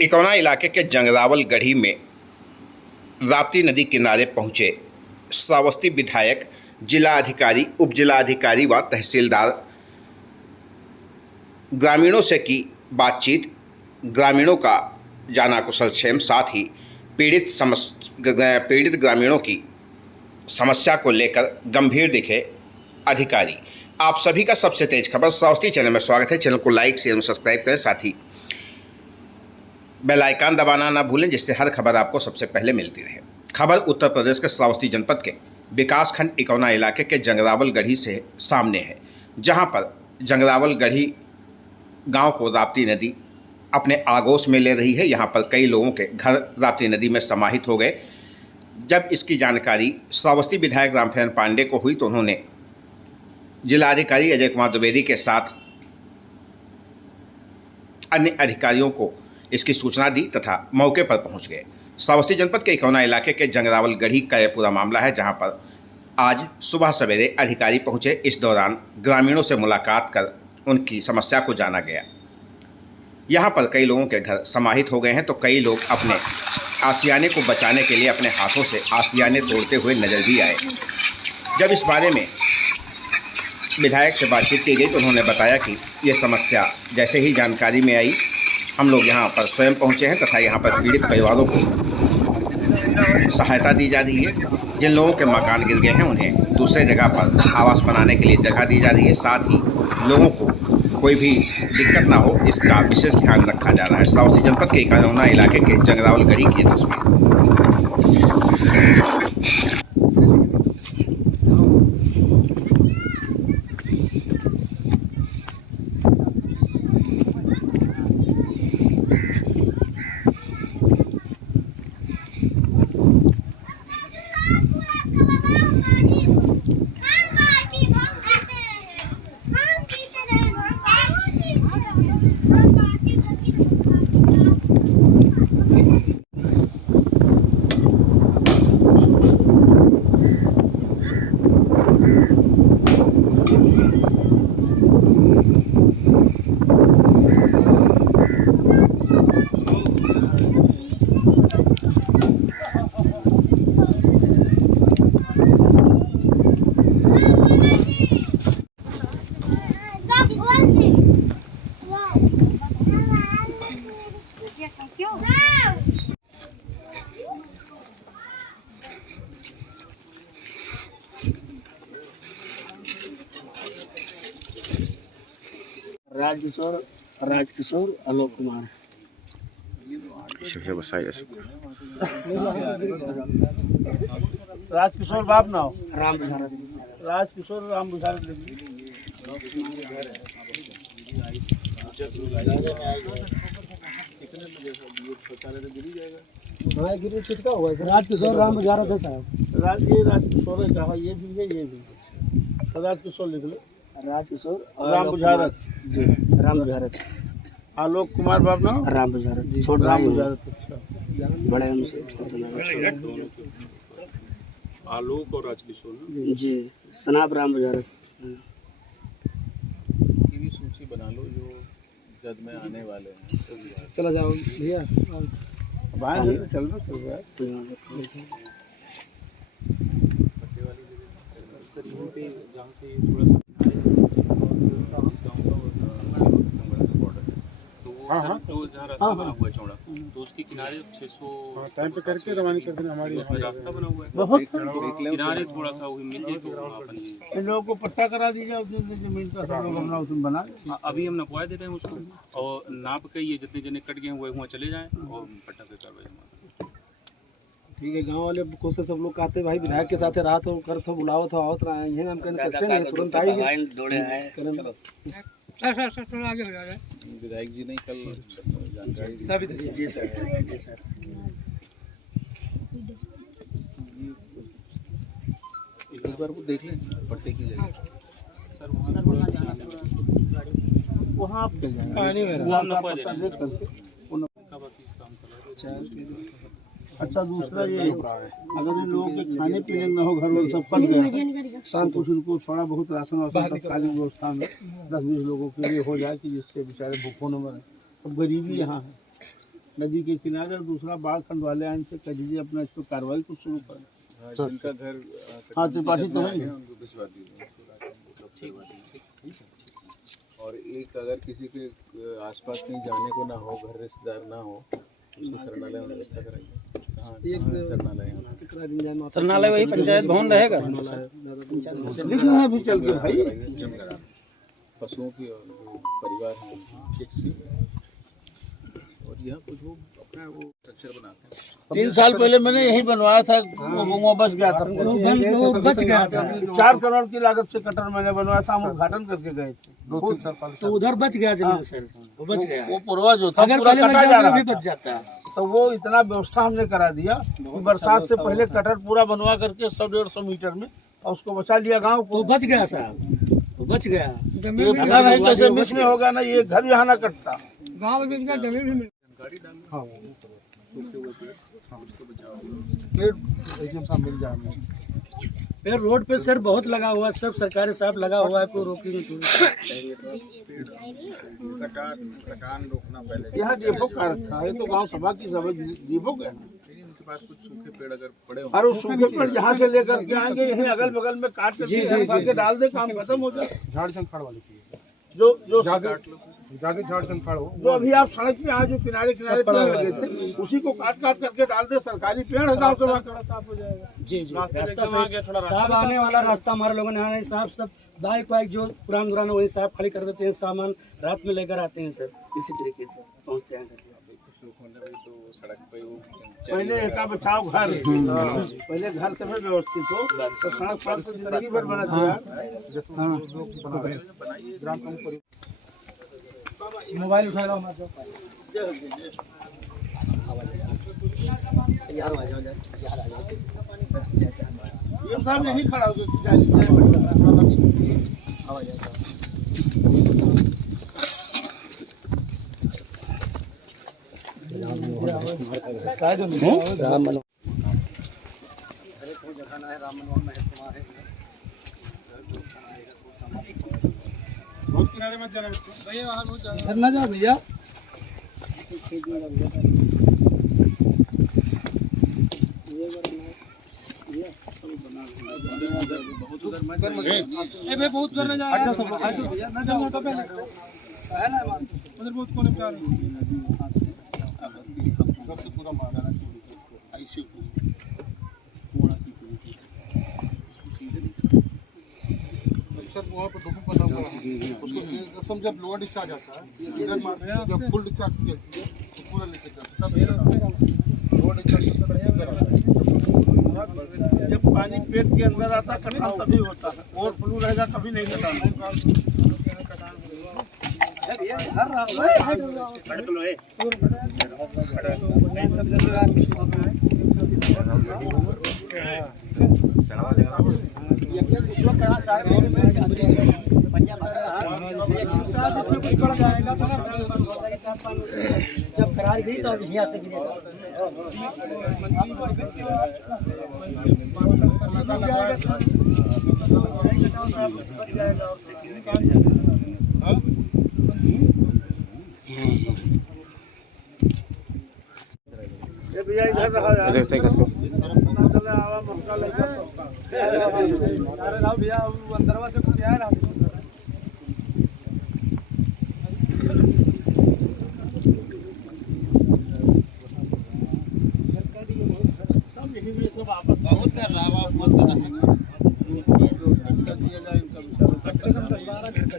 इकौना इलाके के जंगरावल गढ़ी में राप्ती नदी किनारे पहुंचे श्रावस्ती विधायक, जिला अधिकारी, उप जिला अधिकारी व तहसीलदार। ग्रामीणों से की बातचीत, ग्रामीणों का जाना कुशलक्षेम, साथ ही पीड़ित ग्रामीणों की समस्या को लेकर गंभीर दिखे अधिकारी। आप सभी का सबसे तेज खबर श्रावस्ती चैनल में स्वागत है। चैनल को लाइक, शेयर और सब्सक्राइब करें, साथ ही बेल आइकन दबाना ना भूलें, जिससे हर खबर आपको सबसे पहले मिलती रहे। खबर उत्तर प्रदेश के श्रावस्ती जनपद के विकासखंड इकौना इलाके के जंगरावल गढ़ी से सामने है, जहां पर जंगरावल गढ़ी गांव को राप्ती नदी अपने आगोश में ले रही है। यहां पर कई लोगों के घर राप्ती नदी में समाहित हो गए। जब इसकी जानकारी श्रावस्ती विधायक रामफेन पांडे को हुई तो उन्होंने जिलाधिकारी अजय कुमार द्विवेदी के साथ अन्य अधिकारियों को इसकी सूचना दी तथा मौके पर पहुंच गए। श्रावस्ती जनपद के इकौना इलाके के जंगरावल गढ़ी का यह पूरा मामला है, जहां पर आज सुबह सवेरे अधिकारी पहुंचे। इस दौरान ग्रामीणों से मुलाकात कर उनकी समस्या को जाना गया। यहां पर कई लोगों के घर समाहित हो गए हैं, तो कई लोग अपने आशियाने को बचाने के लिए अपने हाथों से आशियाने तोड़ते हुए नजर भी आए। जब इस बारे में विधायक से बातचीत की गई तो उन्होंने बताया कि ये समस्या जैसे ही जानकारी में आई, हम लोग यहाँ पर स्वयं पहुँचे हैं तथा यहाँ पर पीड़ित परिवारों को सहायता दी जा रही है। जिन लोगों के मकान गिर गए हैं उन्हें दूसरे जगह पर आवास बनाने के लिए जगह दी जा रही है। साथ ही लोगों को कोई भी दिक्कत ना हो, इसका विशेष ध्यान रखा जा रहा है। श्रावस्ती जनपद के इकौना इलाके के जंगरावल गढ़ी की तस्वीर। राजकिशोर आलोक कुमार। राजकिशोर बाप ना हो, राम बुझारत। राजकिशोर राम बुझारत। राजकिशोर राम बुझारत है साहब। राजकिशोर है, कहा ये भी है, ये भी है। तो राजकिशोर लिख लो। राजकिशोर राम बुझारत जी, राम बुझारत। आलोक कुमार बाप ना हो, राम बुझारत। छोड़ राम बुझारत। अच्छा, बड़े हमसे आलोक और राजकिशोर जी, सनाब राम बुझारत। की भी सूची बना लो जो जद में आने वाले हैं। चला जाओ भैया, बाहर से चल रहा है। पट्टे वाली जगह सर, यहीं पे जहाँ से थोड़ा सा हाँ, तो जहाँ रास्ता बना हुआ है चौड़ा, तो उसके किनारे 600 टाइम पे करके रवानी कर देना। हमारी उसमें रास्ता बना हुआ है, बहुत किनारे थोड़ा सा वही मिल जाए तो अपनी इन लोगों को पट्टा करा दीजिए अपने जमीन का, सब लोग अपना उसमें बना लें। अभी हम नपवा दे रहे हैं उसको, और नाप के ये जितने जने कट गए हैं वहाँ चले जाएं और पट्टा पे कार्रवाई जमा। ठीक है। गांव वाले को से सब लोग कहते भाई विधायक के साथ रात हो कर तो बुलाओ था, आवत रहा है। हम कहने कैसे नहीं, तुरंत आएंगे। चलो आगे हो जाएगा। विधायक जी ने कल जानकारी दी। सभी जी सर, जी सर। एक बार वो देख लें पट्टे की जगह सर, वहाँ आप अच्छा, दूसरा ये अगर इन लोगों के खाने पीने न हो, घर में सब पड़ गया, शांत कुछ उनको थोड़ा बहुत राशन वासन तत्कालीन व्यवस्था में 10-20 लोगों के लिए हो जाए कि जिससे बेचारे भूखों न मरे। अब गरीबी यहाँ है, नदी के किनारे, और दूसरा बाढ़ खंड वाले आइन से कह दीजिए अपना इस पर कार्रवाई को शुरू करें। जिनका घर हाँ त्रिपाठी तो है। उनको भिजवा दीजिए। और एक अगर किसी के आसपास कहीं जाने को ना हो, घर रिश्तेदार ना हो, उसको शरणालय में व्यवस्था कराइए। शरणालय वही पंचायत भवन रहेगा। लिख रहे हैं अभी चल के भाई, पशुओं की और जो परिवार हैं उनकी, और यहाँ कुछ वो अपना वो स्ट्रक्चर बनाते हैं। 3 साल पहले मैंने यही बनवाया था, वो बच गया था। वो बच गया था। 4 करोड़ की लागत से कटर मैंने बनवाया था, हम उद्घाटन करके गए थे 2-3 साल पहले। तो उधर बच गया जमीन सर, वो बच गया। वो पूर्वा जो था अगर पूरा पहले कटा जा रहा भी था। बच जाता है तो वो इतना व्यवस्था हमने करा दिया कि बरसात से पहले कटर पूरा बनवा करके 100-150 मीटर में, और उसको बचा लिया गांव को। वो बच गया साहब, वो बच गया। ये पता नहीं कैसे मिस में होगा ना, ये घर यहाँ ना कटता। गाँव में जमीन भी मिल जाए। पेड़ रोड पे सर बहुत लगा हुआ है, सब सरकारी साहब लगा हुआ है, कोई रोकेंगे तो। यहाँ डिपो का रखा है, तो गांव सभा की सभा डिपो का है। उनके पास कुछ सूखे पेड़ अगर पड़े हो, और उस सूखे पेड़ यहाँ से लेकर के आएंगे, यहीं अगल बगल में काट करके डाल दे, काम खत्म हो जाए। झाड़ संखाड़ वाले चाहिए, जो जाके झाड़ संखाड़ हो। जो अभी आप सड़क पे आज जो किनारे किनारे पेड़ लगे थे, उसी को काट काट करके डाल दे, सरकारी पेड़ है, गाँव सभा का साफ हो जाएगा। जी जी, रास्ता साहब आने वाला रास्ता हमारे लोगों ने आने साहब सब बाइक वाइक जो पुराना वही साहब खाली कर देते हैं, सामान रात में लेकर आते हैं सर, इसी तरीके से पहुँचते हैं। तो सड़क पे वो पहले एका बचाव घर, पहले घर से व्यवस्थित हो, तो सड़क पर से जिंदगी भर बना दिया। मोबाइल उठा लो हमारे ये साहब यही खड़ा हो गया। ना जाओ भैया। बहुत करने जा रहा है ना, जाओ तो पहले है ना, उधर बहुत कोने पे आ रहा सबसे पूरा मारा ऐसे अक्सर वहाँ पर धूप बना हुआ है, उसको समझ जब लोअर डिस्चार्ज आता है, इधर जब फुल डिस्चार्ज करती है तो पूरा लेके जाता है। लोअर डिस्चार्ज इधर आता है। जब पानी पेट के अंदर आता कटान तभी होता है, और फ्लू रहेगा कभी नहीं कटान। जब करार गई तो यहाँ से भैया इधर रहा भैया अंदरवा से कुछ आया ना। बहुत कर रहा है, मस्त रहा। दिया जाए इनका 12 घर का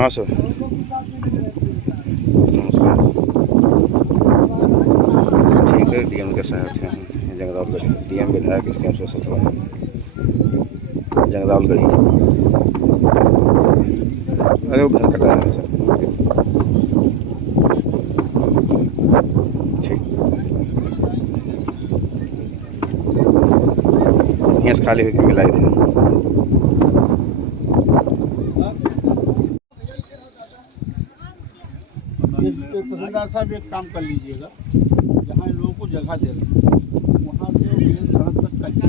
हाँ सर, नमस्कार। ठीक है, डीएम के साथ थे हम, जंगरावलगढ़ी डीएम विधायक इसके हम स्वस्थ हुआ है जंगरावलगढ़ी। अरे वो घर कटाया है सर। ठीक, यहाँ से खाली होकर मिलाई थे। तहसीलदार साहब एक काम कर लीजिएगा, जहाँ लोगों को जगह दे रहे हैं वहाँ से सड़क तक कच्ची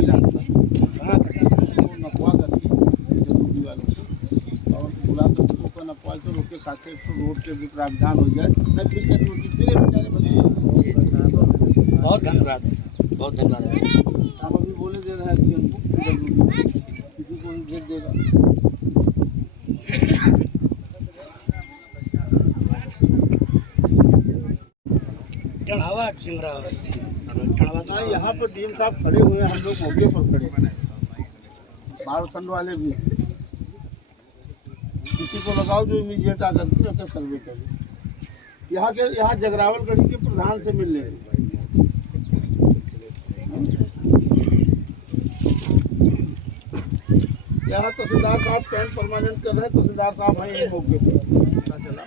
से रोड के भी प्रावधान हो जाए, मैं टिकट नोटिस मिले बेचारे बने। जी जी, बहुत धन्यवाद, बहुत धन्यवाद। आप अभी बोले दे रहे हैं कि हमको टिकट नोटिस किसी को भी भेज देगा। चढ़ावा चढ़ावा हाँ, यहाँ पर डीएम साहब खड़े हुए हैं, हम लोग मौके पर खड़े हैं, बालखंड वाले भी। किसी को लगाओ जो इमीडिएट आकर के जाकर सर्वे करे। यहाँ जगरावल गढ़ी के प्रधान से मिल लेंगे। यहाँ तहसीलदार साहब कैंप परमानेंट कर रहे हैं, तहसीलदार साहब हैं यही मौके पर, पता चला।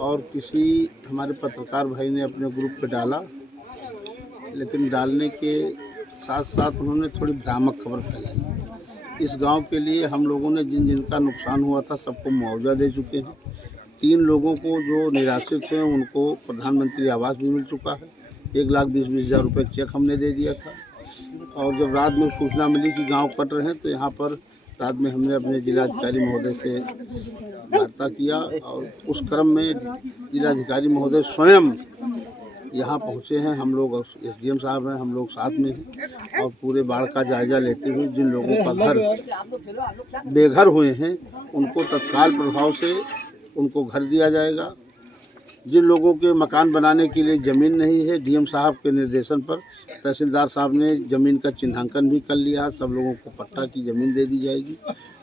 और किसी हमारे पत्रकार भाई ने अपने ग्रुप पे डाला, लेकिन डालने के साथ साथ उन्होंने थोड़ी भ्रामक खबर फैलाई। इस गांव के लिए हम लोगों ने जिनका नुकसान हुआ था सबको मुआवजा दे चुके हैं। 3 लोगों को जो निराश्रित हुए उनको प्रधानमंत्री आवास भी मिल चुका है। 1,20,000 रुपये चेक हमने दे दिया था। और जब रात में सूचना मिली कि गांव कट रहे हैं तो यहाँ पर रात में हमने अपने जिलाधिकारी महोदय से वार्ता किया और उस क्रम में जिलाधिकारी महोदय स्वयं यहाँ पहुँचे हैं। हम लोग एसडीएम साहब हैं, हम लोग साथ में हैं और पूरे बाढ़ का जायजा लेते हुए जिन लोगों का घर बेघर हुए हैं उनको तत्काल प्रभाव से उनको घर दिया जाएगा। जिन लोगों के मकान बनाने के लिए ज़मीन नहीं है, डीएम साहब के निर्देशन पर तहसीलदार साहब ने ज़मीन का चिन्हांकन भी कर लिया। सब लोगों को पट्टा की ज़मीन दे दी जाएगी।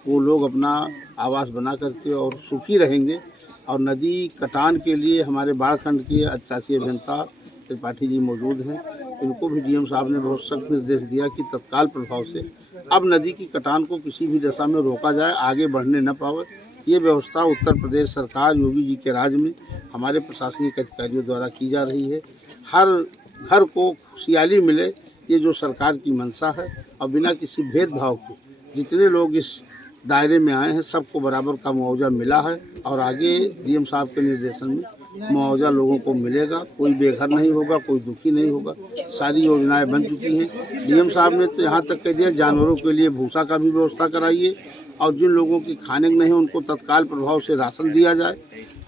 वो लोग अपना आवास बना करके और सुखी रहेंगे। और नदी कटान के लिए हमारे बाढ़खंड के अधिशासी अभियंता त्रिपाठी जी मौजूद हैं। इनको भी डीएम साहब ने बहुत सख्त निर्देश दिया कि तत्काल प्रभाव से अब नदी की कटान को किसी भी दशा में रोका जाए, आगे बढ़ने न पावे। ये व्यवस्था उत्तर प्रदेश सरकार योगी जी के राज में हमारे प्रशासनिक अधिकारियों द्वारा की जा रही है। हर घर को खुशहाली मिले, ये जो सरकार की मंशा है। और बिना किसी भेदभाव के जितने लोग इस दायरे में आए हैं सबको बराबर का मुआवजा मिला है और आगे डीएम साहब के निर्देशन में मुआवजा लोगों को मिलेगा। कोई बेघर नहीं होगा, कोई दुखी नहीं होगा। सारी योजनाएं बन चुकी हैं। डीएम साहब ने तो यहाँ तक कह दिया जानवरों के लिए भूसा का भी व्यवस्था कराइए और जिन लोगों की खाने नहीं उनको तत्काल प्रभाव से राशन दिया जाए।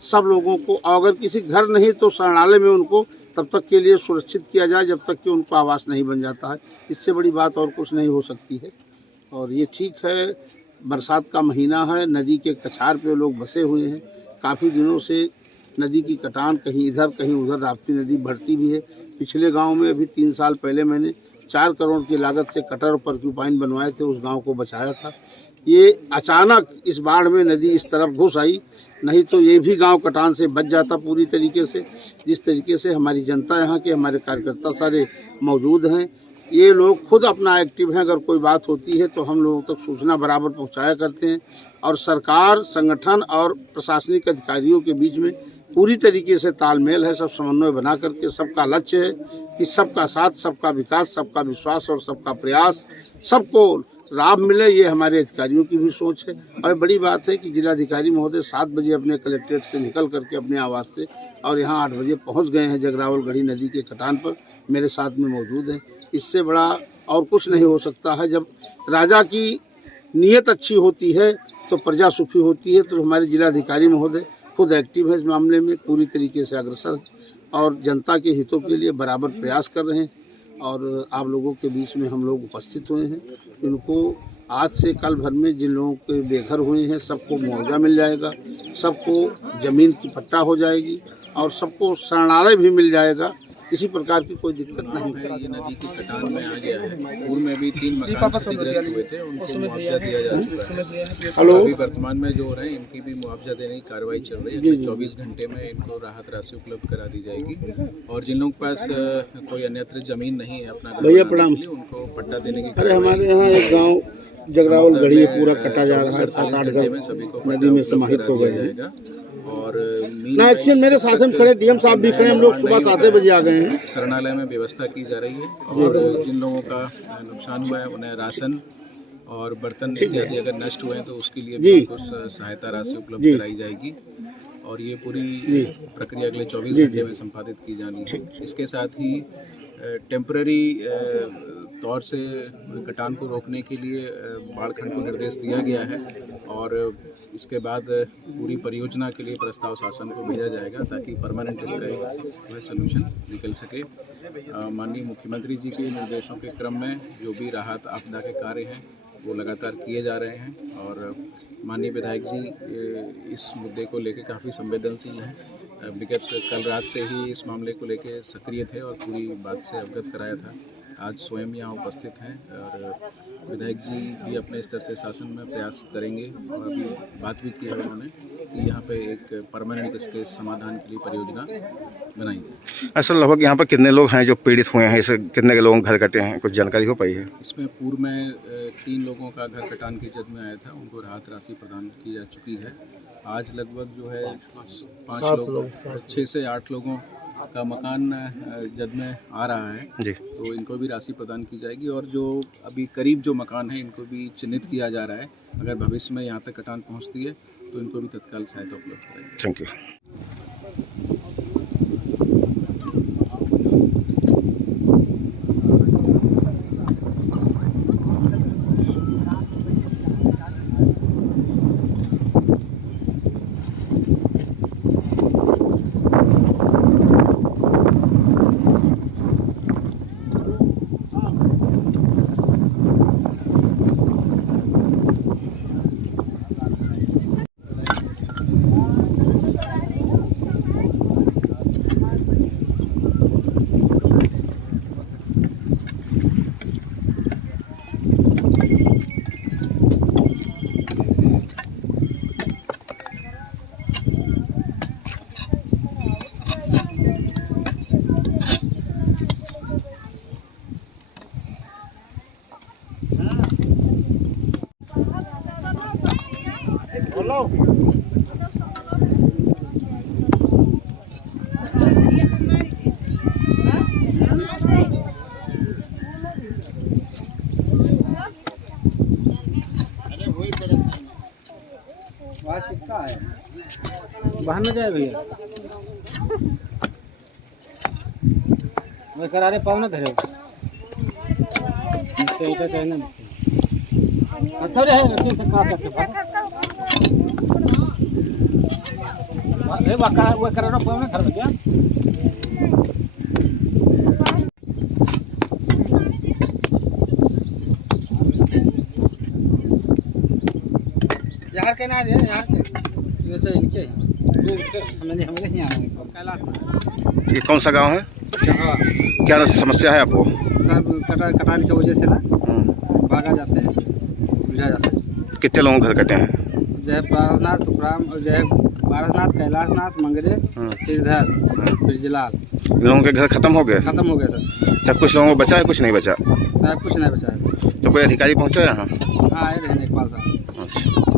सब लोगों को, अगर किसी घर नहीं तो शरणालय में उनको तब तक के लिए सुरक्षित किया जाए जब तक कि उनको आवास नहीं बन जाता है। इससे बड़ी बात और कुछ नहीं हो सकती है। और ये ठीक है, बरसात का महीना है, नदी के कछार पे लोग बसे हुए हैं। काफ़ी दिनों से नदी की कटान कहीं इधर कहीं उधर राप्ती नदी बढ़ती भी है। पिछले गांव में अभी 3 साल पहले मैंने 4 करोड़ की लागत से कटर और पर्क्यूपाइन बनवाए थे, उस गांव को बचाया था। ये अचानक इस बाढ़ में नदी इस तरफ घुस आई, नहीं तो ये भी गांव कटान से बच जाता पूरी तरीके से। जिस तरीके से हमारी जनता यहाँ के, हमारे कार्यकर्ता सारे मौजूद हैं, ये लोग खुद अपना एक्टिव हैं। अगर कोई बात होती है तो हम लोगों तक सूचना बराबर पहुँचाया करते हैं। और सरकार, संगठन और प्रशासनिक अधिकारियों के बीच में पूरी तरीके से तालमेल है। सब समन्वय बना करके सबका लक्ष्य है कि सबका साथ, सबका विकास, सबका विश्वास और सबका प्रयास, सबको लाभ मिले। ये हमारे अधिकारियों की भी सोच है। और बड़ी बात है कि जिलाधिकारी महोदय 7 बजे अपने कलेक्ट्रेट से निकल करके अपने आवास से और यहाँ 8 बजे पहुँच गए हैं जगरावल गढ़ी नदी के कटान पर, मेरे साथ में मौजूद हैं। इससे बड़ा और कुछ नहीं हो सकता है। जब राजा की नीयत अच्छी होती है तो प्रजा सुखी होती है। तो हमारे जिलाधिकारी महोदय खुद एक्टिव है इस मामले में, पूरी तरीके से अग्रसर है और जनता के हितों के लिए बराबर प्रयास कर रहे हैं। और आप लोगों के बीच में हम लोग उपस्थित हुए हैं। इनको आज से कल भर में जिन लोगों के बेघर हुए हैं सबको मुआवजा मिल जाएगा, सबको ज़मीन की पट्टा हो जाएगी और सबको शरणालय भी मिल जाएगा। किसी प्रकार की कोई दिक्कत नहीं है। ये नदी की कटान में आ गया है। पूर्व में भी 3 मकान क्षतिग्रस्त हुए थे, उनको मुआवजा दिया जा चुका है। हेलो, अभी वर्तमान में जो हो रहे हैं इनकी भी मुआवजा देने की कार्रवाई चल रही है। 24 घंटे में इनको राहत राशि उपलब्ध करा दी जाएगी। और जिन लोगों के पास कोई अन्यत्र जमीन नहीं है अपना घर भैया बनाने प्रणाम। के लिए, उनको पट्टा देने की अरे हमारे यहाँ एक गांव जगरावल गढ़ी पूरा कटा जा रहा है। 7-8 घर नदी में समाहित हो गए हैं। और ना एक्शन मेरे साथ में खड़े डीएम साहब भी खड़े, हम लोग सुबह 7 बजे आ गए हैं। शरणालय में व्यवस्था की जा रही है और जिन लोगों का नुकसान हुआ है उन्हें राशन और बर्तन इत्यादि अगर नष्ट हुए हैं तो उसके लिए भी कुछ सहायता राशि उपलब्ध कराई जाएगी। और ये पूरी प्रक्रिया अगले 24 घंटे में संपादित की जानी है। इसके साथ ही टेम्पररी तौर से कटान को रोकने के लिए बाढ़खंड को निर्देश दिया गया है और इसके बाद पूरी परियोजना के लिए प्रस्ताव शासन को भेजा जाएगा ताकि परमानेंट इसका एक सलूशन निकल सके। माननीय मुख्यमंत्री जी के निर्देशों के क्रम में जो भी राहत आपदा के कार्य हैं वो लगातार किए जा रहे हैं और माननीय विधायक जी इस मुद्दे को लेकर काफ़ी संवेदनशील हैं। विगत कल रात से ही इस मामले को लेकर सक्रिय थे और पूरी बात से अवगत कराया था। आज स्वयं यहाँ उपस्थित हैं और विधायक जी भी अपने स्तर से शासन में प्रयास करेंगे और अभी बात भी की है उन्होंने कि यहाँ पे एक परमानेंट इसके समाधान के लिए परियोजना बनाएंगे। असल लगभग यहाँ पर कितने लोग हैं जो पीड़ित हुए हैं, इसे कितने के लोगों के घर कटे हैं, कुछ जानकारी हो पाई है? इसमें पूर्व में 3 लोगों का घर कटान की जद में आया था, उनको राहत राशि प्रदान की जा चुकी है। आज लगभग जो है 5 लोग 6 से 8 लोगों का मकान जद में आ रहा है जी, तो इनको भी राशि प्रदान की जाएगी और जो अभी करीब जो मकान है इनको भी चिन्हित किया जा रहा है। अगर भविष्य में यहाँ तक कटान पहुँचती है तो इनको भी तत्काल सहायता उपलब्ध कराएंगे। Thank you. बाहर न जाए भैया करारे पाओ ना धरे चाहिए वो करा पाओ ना धर क्या यार के ना यार के ये कौन सा गांव है? क्या समस्या है आपको? सब कटान की वजह से ना भागा जाते हैं, उलझा जाते हैं। कितने लोगों के घर कटे हैं? जय पारसनाथ सुखराम और जय पारसनाथ कैलाशनाथ मंगरे श्रीधर ब्रजलाल, इन लोगों के घर खत्म हो गए? खत्म हो गया सर। सब कुछ लोगों को बचा है, कुछ नहीं बचा? साहब कुछ नहीं बचा है। तो कोई अधिकारी पहुंचा यहाँ? हाँ आए रहे नेपाल साहब। अच्छा।